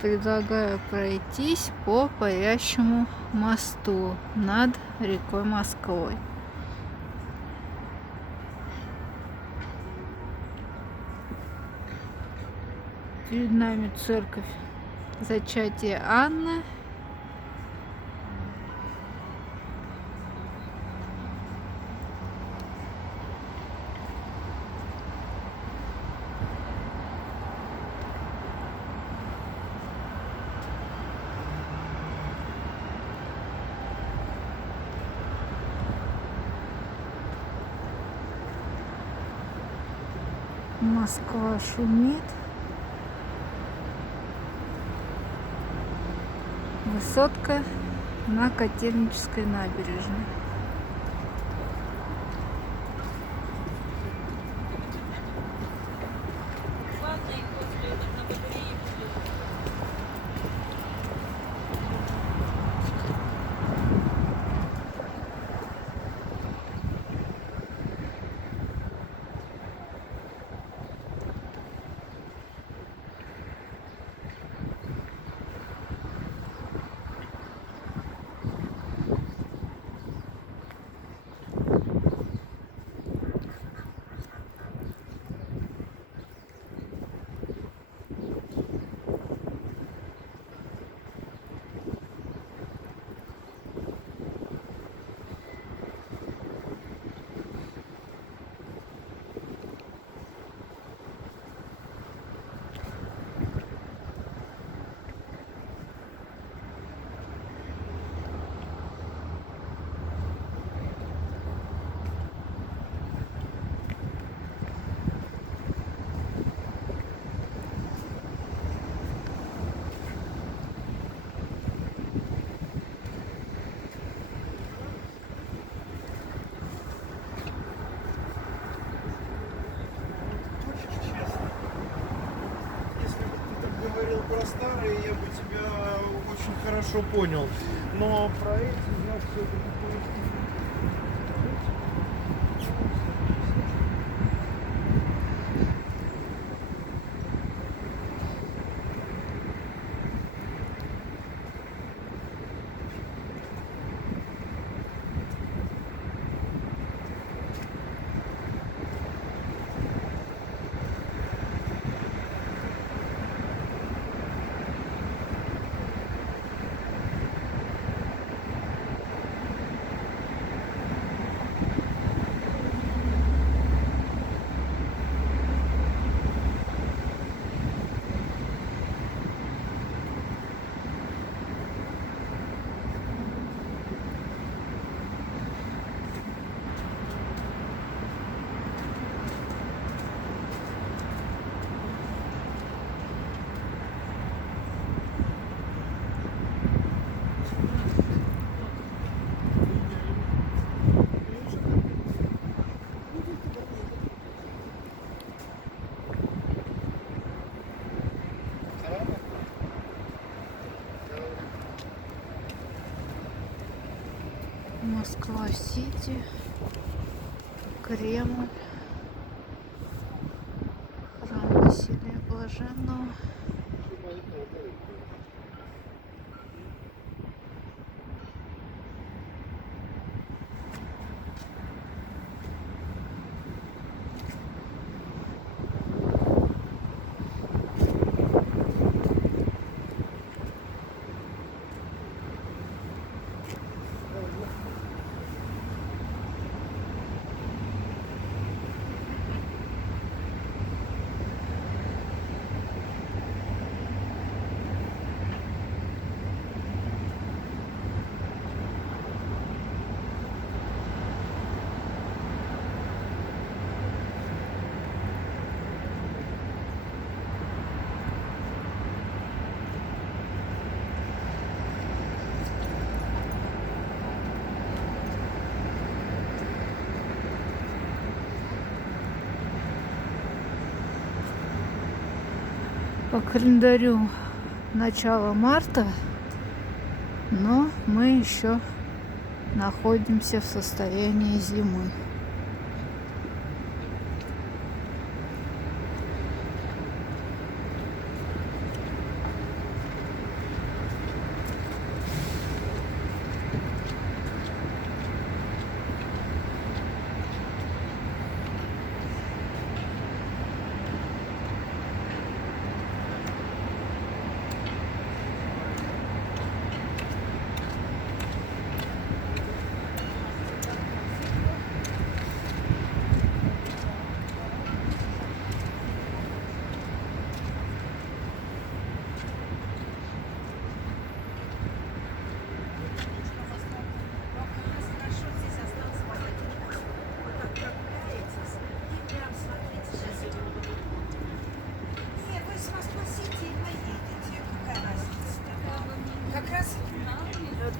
Предлагаю пройтись по парящему мосту над рекой Москвой. Перед нами церковь Зачатия Анны. Москва шумит. Высотка на Котельнической набережной. Про старые я бы тебя очень хорошо понял, но про эти я все-таки Москва-Сити, Кремль, храм Василия Блаженного. По календарю начало марта, но мы еще находимся в состоянии зимы.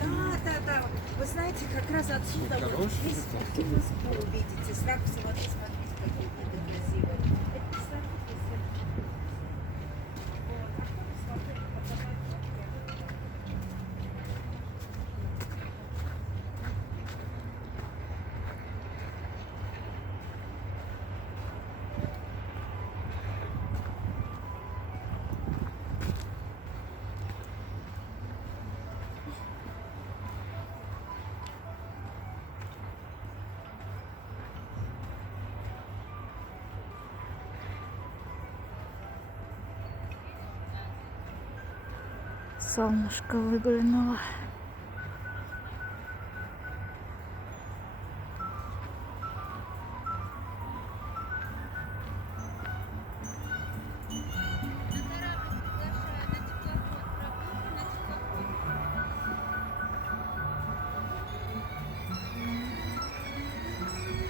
Да, да, да. Вы знаете, как раз отсюда вот здесь спор, видите, с ракурса, вот смотрите, какие виды красивые. Это, посмотрите, вот, а потом смотрите, показать вообще. Солнышко выглянуло.